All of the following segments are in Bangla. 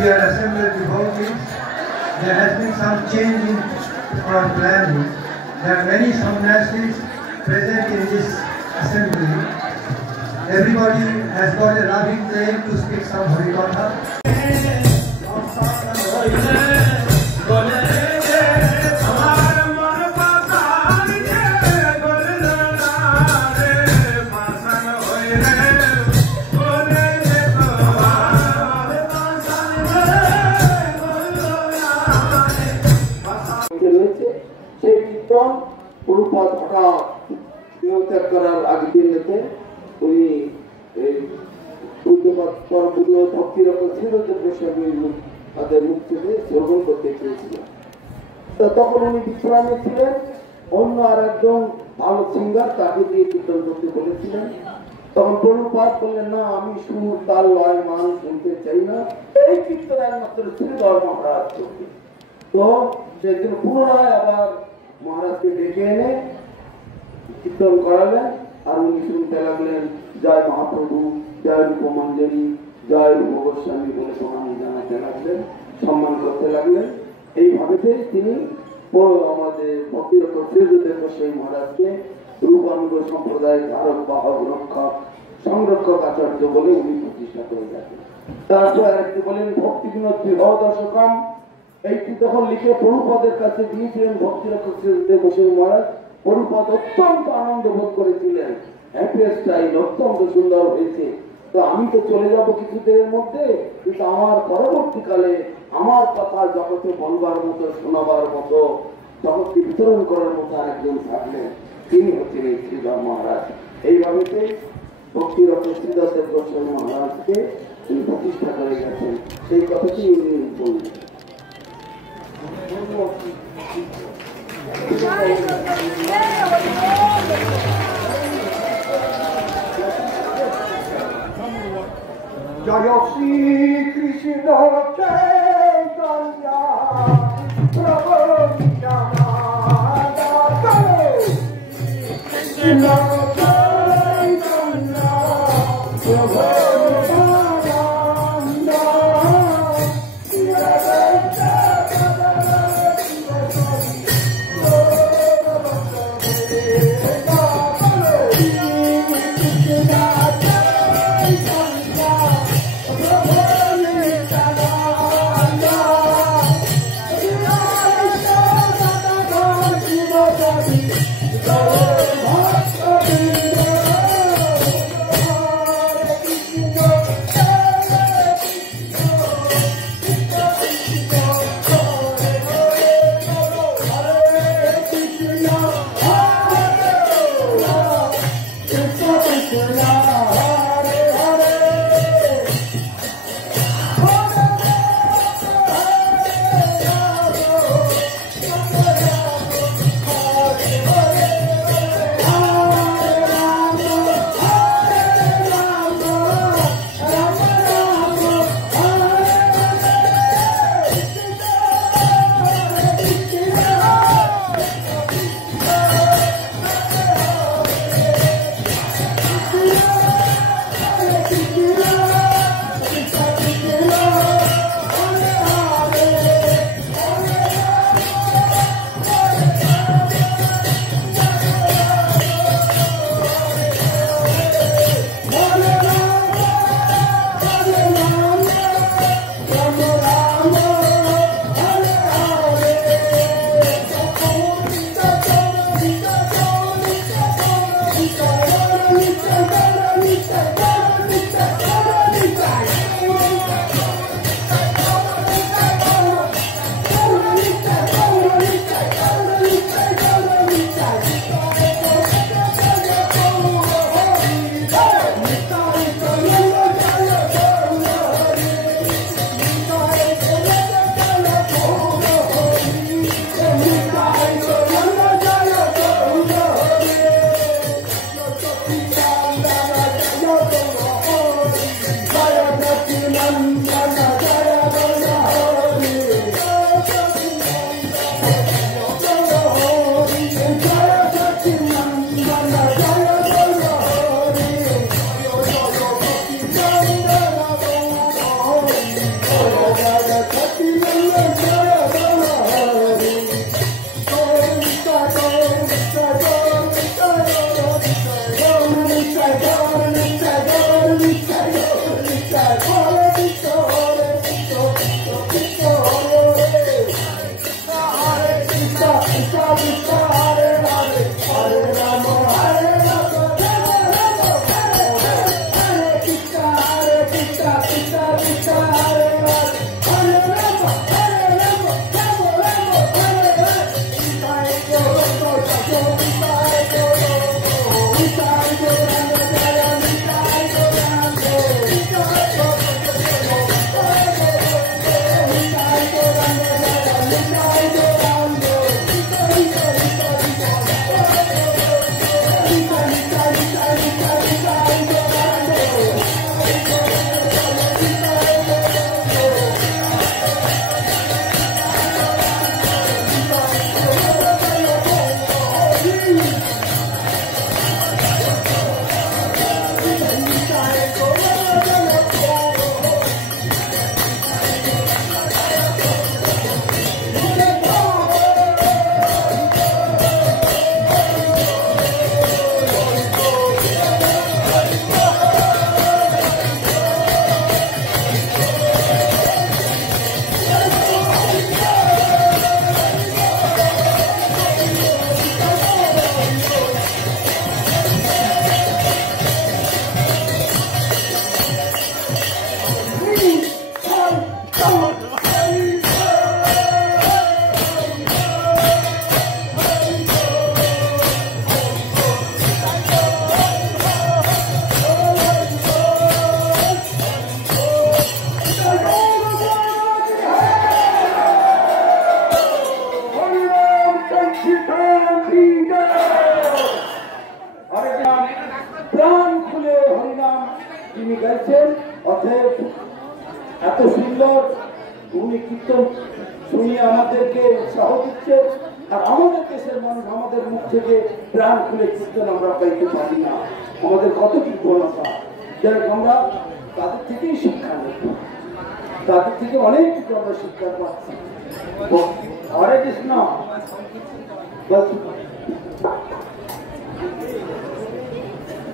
we are assembled devotees, there has been some change in our planning. There are many sannyasis present in this assembly. Everybody has got a loving claim to speak some Harikatha. Prabhupada হঠাৎ দেহত্যাগ করার আগের দিনেতে উনি তাদের মুখ থেকে শ্রবণ করতে চেয়েছিলেন। তখন উনি বিশ্রামে ছিলেন। অন্য আর একজন ভালো সিঙ্গার তাকে দিয়ে কীর্তন করতে বলেছিলেন। তখন প্রভুপাদ বললেন, না, আমি সুর তাল লয় মান শুনতে চাই না, এই কীর্তন একমাত্র শ্রীধর মহারাজ করবে। তো সেদিন পুনরায় আবার মহারাজকে ডেকে এনে কীর্তন করালেন, আর উনি শুনতে লাগলেন, জয় মহাপ্রভু, জয় রূপমঞ্জরি, জয় রূপ গোস্বামী বলে প্রণামী জানাতে লাগলেন, সম্মান করতে লাগলেন। এইভাবে তিনি আমাদের ভক্তিরত শ্রীদেব গোস্বামী মহারাজকে রূপানুগ সম্প্রদায়ের ধারক বাহক রক্ষক সংরক্ষক আচার্য বলে উনি প্রতিষ্ঠা করে গেছেন। তারপর আরেকটি বলেন ভক্তি বিনোদ দর্শকম, এইটি তখন লিখে প্রভুপাদের কাছে দিয়েছিলেন ভক্তিরক্ষক শ্রীদেব গোস্বামী মহারাজ। প্রভুপাদ অত্যন্ত আনন্দ বোধ করেছিলেন, হ্যাপিয়েস্ট টাইম, অত্যন্ত সুন্দর হয়েছে। তো আমি তো চলে যাব কিছুদিনের মধ্যে, কিন্তু আমার পরবর্তীকালে আমার কথা জগতে বলবার মতো, শোনাবার মতো, জগৎকে বিতরণ করার মতো আরেকজন থাকলেন, তিনি হচ্ছেন এই শ্রীধর মহারাজ। এইভাবে ভক্তিরক্ষক শ্রীধর গোস্বামী মহারাজকে তিনি প্রতিষ্ঠা করে গেছেন। সেই কথাটি উনি বললেন। জয় শ্রী কৃষ্ণ চৈতন্য প্রভু নিত্যানন্দ, কৃষ্ণ চৈতন্য প্রভু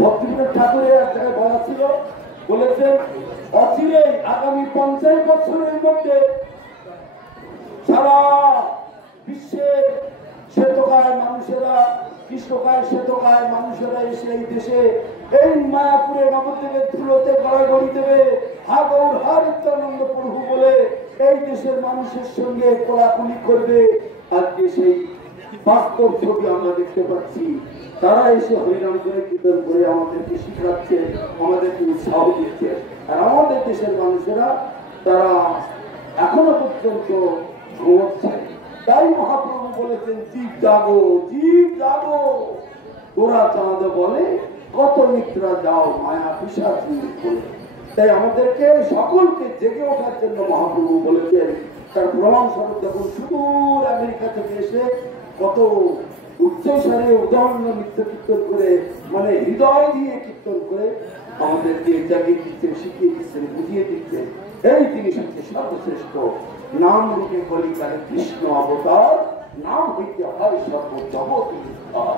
ভক্তিবিনোদ ঠাকুরের এক জায়গায় বলা ছিল, বলেছেন অচিরেই আগামী 50 বছরের মধ্যে সারা বিশ্বের শ্বেতকায় মানুষেরা, কৃষ্ণকায় শ্বেতকায় মানুষেরা এসে এই দেশে এই মায়াপুরে নবদ্বীপের ধুলোতে গড়াগড়ি দেবে, হা গৌর হা নিত্যানন্দ প্রভু বলে এই দেশের মানুষের সঙ্গে কোলাকুলি করবে। আজকে সেই বাস্তব ছবি আমরা দেখতে পাচ্ছি। তারা এসে হরিনাম করে কীর্তন করে আমাদেরকে শিখাচ্ছে, আমাদেরকে উৎসাহ দিচ্ছে। আর আমাদের দেশের মানুষেরা তারা এখনো পর্যন্ত ঘুমোচ্ছে। তাই মহাপ্রভু বলেছেন, জীব জাগো, জীব জাগো। তোরা চাঁদ বলে কত মিত্রা যাও মায়া পিশাচ করে। তাই আমাদেরকে সকলকে জেগে ওঠার জন্য মহাপ্রভু বলেছেন। তার প্রমাণ স্বরূপ যখন সুদূর আমেরিকা থেকে এসে কত উচ্চস্বরে উদাহরণ নৃত্য কীর্তন করে, মানে হৃদয় দিয়ে কীর্তন করে আমাদেরকে জাগিয়ে দিচ্ছেন, শিখিয়ে দিচ্ছেন, বুঝিয়ে দিচ্ছেন। এই জিনিস হচ্ছে সর্বশ্রেষ্ঠ। নাম রূপে কলিকালে কৃষ্ণ অবতার, নাম হইতে হয় সর্বজগৎ উদ্ধার।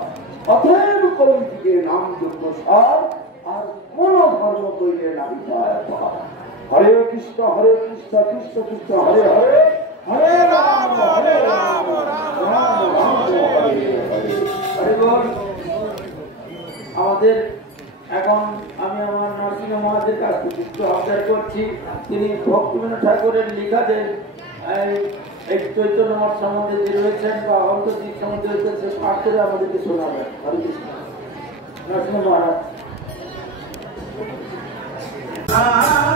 অতএব কলিযুগে নাম যজ্ঞ সার, আর কোন ধর্ম কইলে নাই পায় পার। হরে কৃষ্ণ কৃষ্ণ কৃষ্ণ হরে হরে, হরে রাম রাম রাম হরে হরে বল। আমাদের এখন আমি আমার নরসিংহ মহাদের কাছ থেকে একটু আবদার করছি, তিনি ভক্তিবিনোদ ঠাকুরের লেখাদের এই চৈতন্য মঠ সম্বন্ধে যে রয়েছেন বা অন্তর্দিক সম্বন্ধে রয়েছেন, সে পাঠ করে আমাদেরকে শোনাবেন। হরে কৃষ্ণ। নরসিংহ মহারাজ। Hare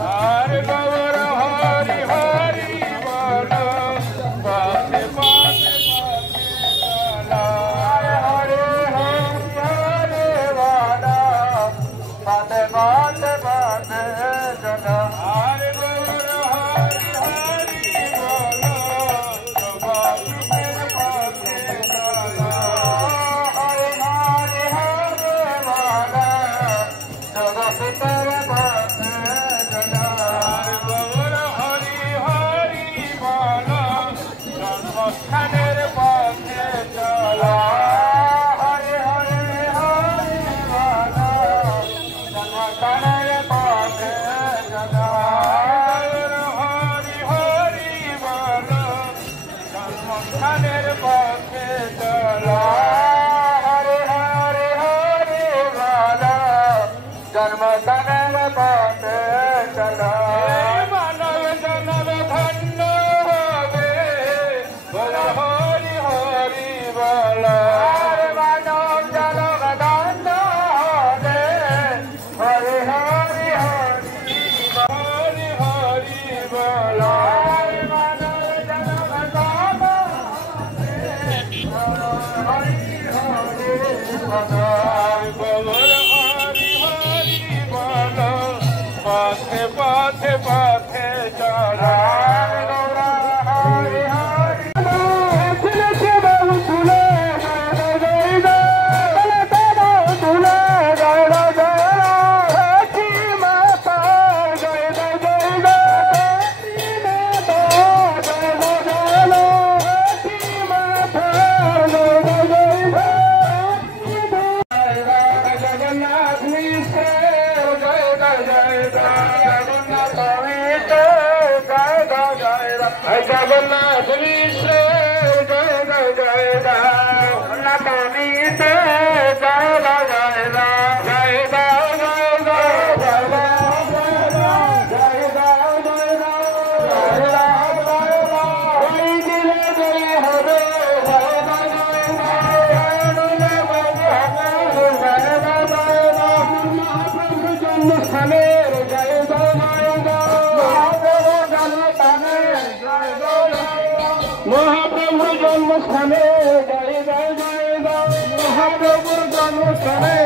हरे गौर हरि हरि बोलो बाते बाते चला हरे हरे हरे वाला बाते बाते बाते चला हरे गौर हरि हरि बोलो बाते बाते चला हरे हरे हरे वाला जगत तेरे बाते चला हरे गौर हरि हरि बोलो जन्मस्थानेर पथे चला हरे हरे हरि बोलो जन्मस्थानेर पथे चला हरि हरि बोलो जन्मस्थानेर पथे चला हरे हरे हरि बोलो जन्मस्थानेर पथे चला मानव जन्म धन्य হবে बोलो हरि हरि बोलो मानव जन्म धन्य হবে हरि हरि हरि हरि हरि बोलो मानव जन्म धन्य हरि हरि बोलो बोलो हरि हरि बोलो पथे पथे पथे चला गौरा हरि हरि तुले से बहु तुले जय तुले की माता जय जगन्नाथ मिश्र जय जगन्नाथ मिश्र जगन्नाथ मिश्र जय जगन्नाथ मिश्र महाप्रभु जन्मस्थाने जय जय जय महाप्रभु जन्मस्थाने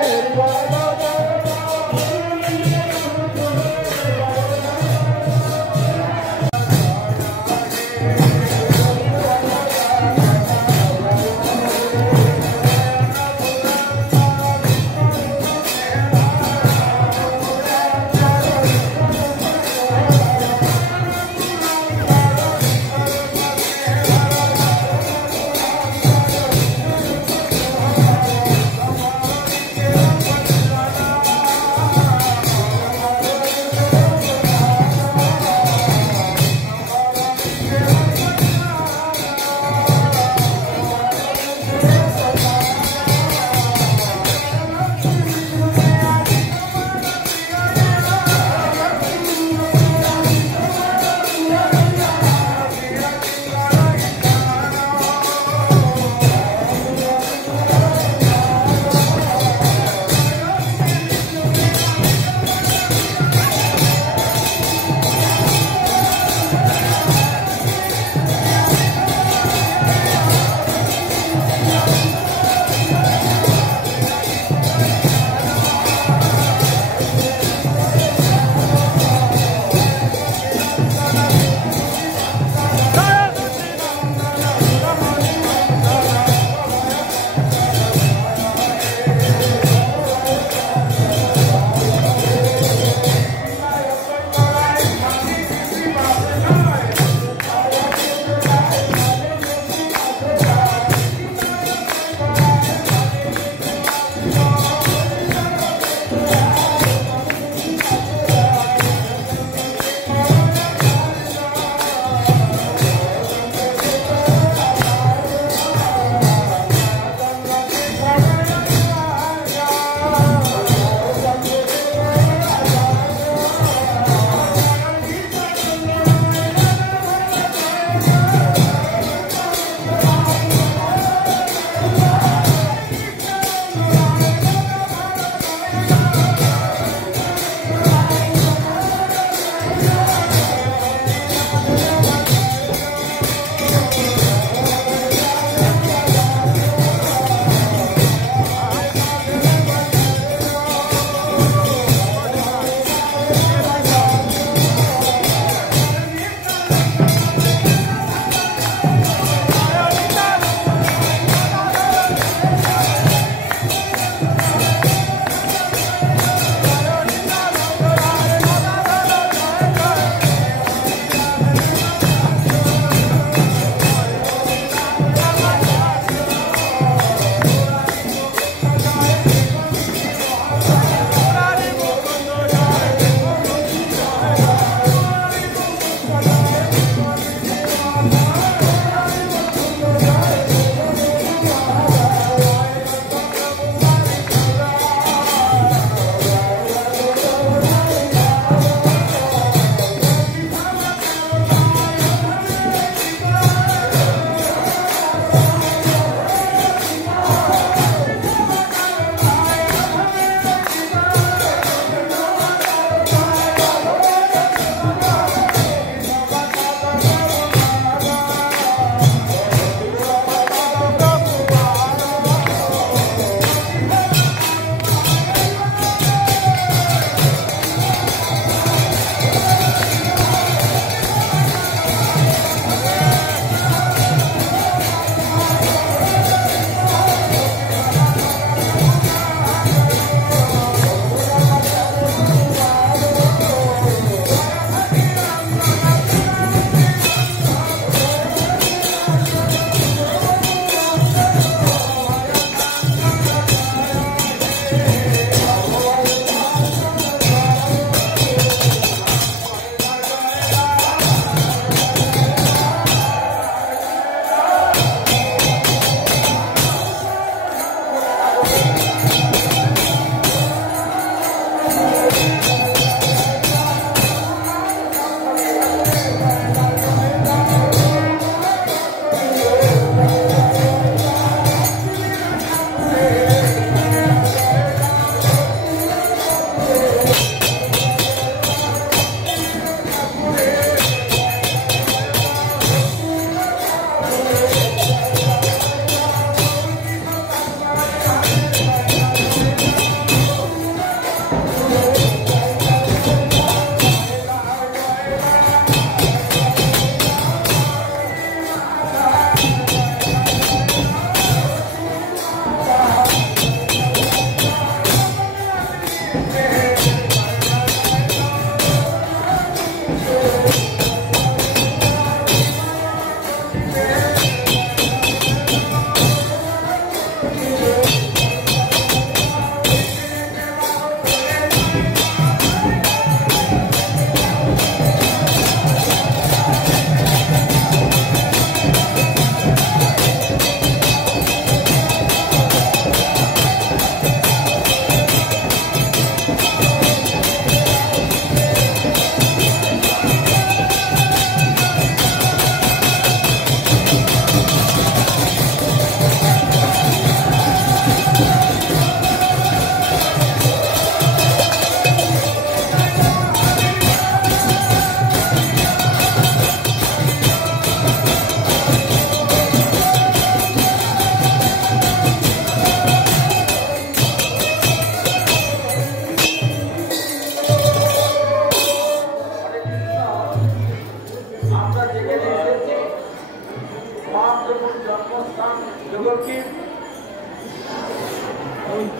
যুবকী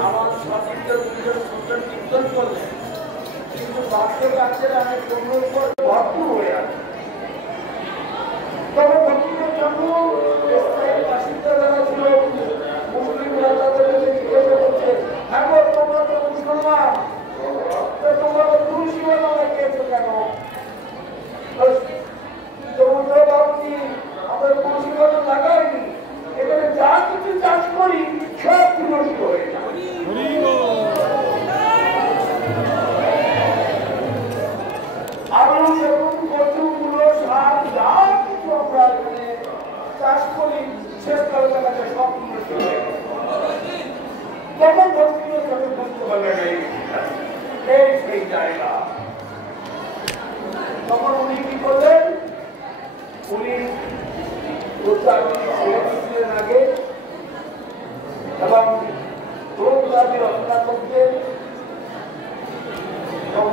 আমার সতীর্থ দুজন সুন্দর কীর্তন করলেন, কিন্তু বাক্য বাচ্চারা আমি পূর্ণর পর ভরপুর হয়ে আছে। তবে ভক্তির জন্য বাসিন্দা যারা ছিল মুসলিমরা তাদেরকে জিজ্ঞাসা করছে, হ্যাঁ গো তোমরা তো মুসলমান, তোমরা তো তুলসীওয়ালা লাগিয়েছো কেন? আমাদের তুলসীওয়ালা লাগাইনি, এখানে যা কিছু চাষ করি সব নষ্ট হয়ে যায়। আলু বেগুন কচু মূলো শাক যা কিছু আমরা এখানে চাষ করি শেষকাল কাছে সব নষ্ট হয়ে যায়। তখন ভক্তির সাথে বুঝতে পারলেন এই সেই জায়গা। তখন উনি কি করলেন, উনি ছিলেন আগে এবং গ্রন্থি রচনা করতেন।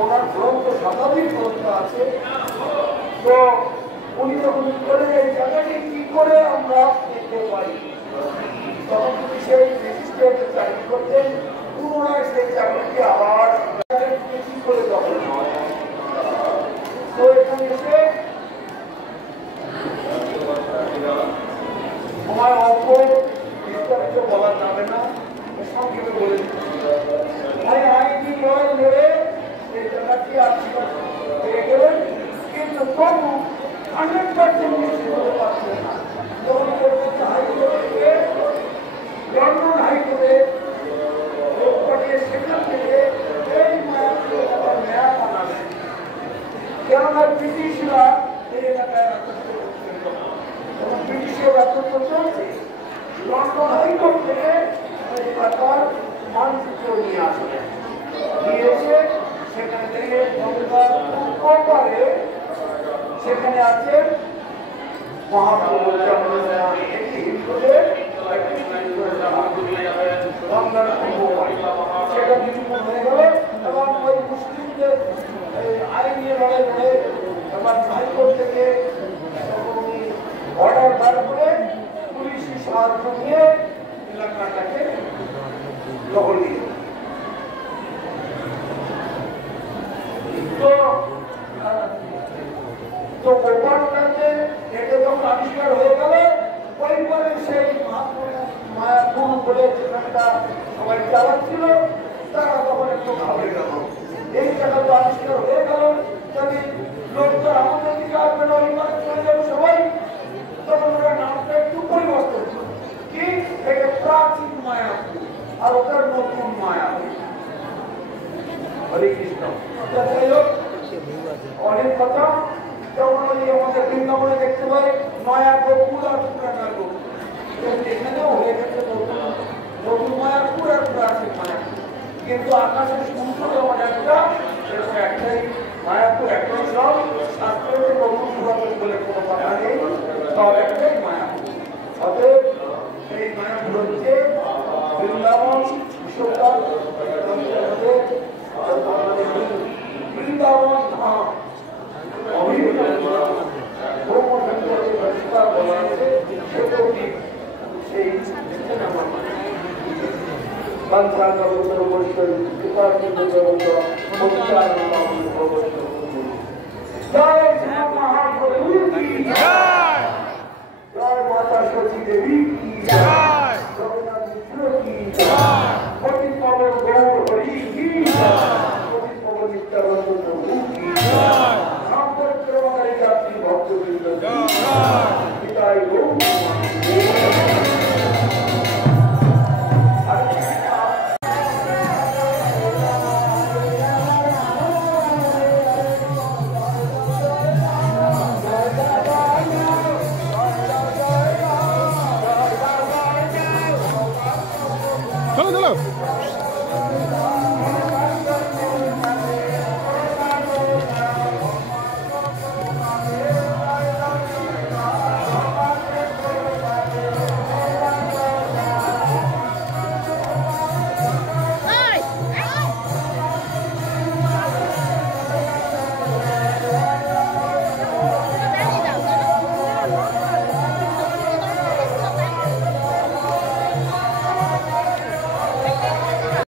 ওনার গ্রন্থ শতাধিক গ্রন্থ আছে। তো উনি যখন কি করেন এই জায়গাটি কি করে আমরা পেতে পারি, তখন তিনি সেই রেজিস্ট্রেটে চাকরি করতেন। পুনরায় সেই চাকরিটি আবার কি করে দখল নেওয়া যায়। তো এখানে এসে সময় অল্প, বিস্তারিত বলা যাবে না, সংক্ষেপে বলে ধরে এই জায়গাটি আবিষ্কার পেয়ে গেলেন, কিন্তু তবু 100% নিশ্চিত হতে পারছেন না। তখন হাইকোর্টে লন্ডন হাইকোর্টে লোক পাঠিয়ে সেখান থেকে এই ম্যাপ বানালেন, কেননা ব্রিটিশরা এই এলাকায় রাজত্ব করছিল। তখন ব্রিটিশের রাজত্ব চলছে। লন্ডন হাইকোর্ট থেকে এলাকার মানচিত্র নিয়ে আসলেন, নিয়ে এসে সেখানে থেকে গঙ্গার ওপারে সেখানে আছে মহাপ্রভু একটি হিন্দুদের গঙ্গার সেটা বিভিন্ন হয়ে গেল এবং ওই মুসলিমদের আইনি লড়াই লড়ে এবার হাইকোর্ট থেকে অর্ডার বার করে পুলিশি সাহায্য নিয়ে এলাকাটাকে দখল নিয়ে। তো গোপালগঞ্জে এটা যখন আবিষ্কার হয়ে গেল, পরিবারের সেই মায়াপুর বলে যেখানটা সবাই চালাচ্ছিল তারা তখন একটু ঘাবড়ে গেল। এই জায়গা তো আবিষ্কার হয়ে গেল, তাহলে লোক তো আমাদের দিকে আসবে না, ওই পারে চলে যাবে সবাই। তখন ওরা নামটা একটু পরিবর্তন কি, এটা প্রাচীন মায়াপুর আর ওটার নতুন মায়াপুর। হরে কৃষ্ণ। যাই হোক, অনেক কথা। যেমন ওই আমাদের বৃন্দাবনে দেখতে পাই নয়া গোকুল আর পুরানা গোকুল, এখানেও হয়ে গেছে নতুন মায়াপুর আর প্রাচীন মায়াপুর। কিন্তু আকাশের সূর্য যেমন একটা, সেরকম একটাই মায়াপুর, একটাই সব। শাস্ত্রের নতুন পুরাতন বলে কোনো কথা নেই, সব একটাই মায়াপুর। অতএব এই মায়াপুর হচ্ছে বৃন্দাবন বিশ্বকাল বৃন্দাবন ধাম। জয় মাতা সতী দেবী।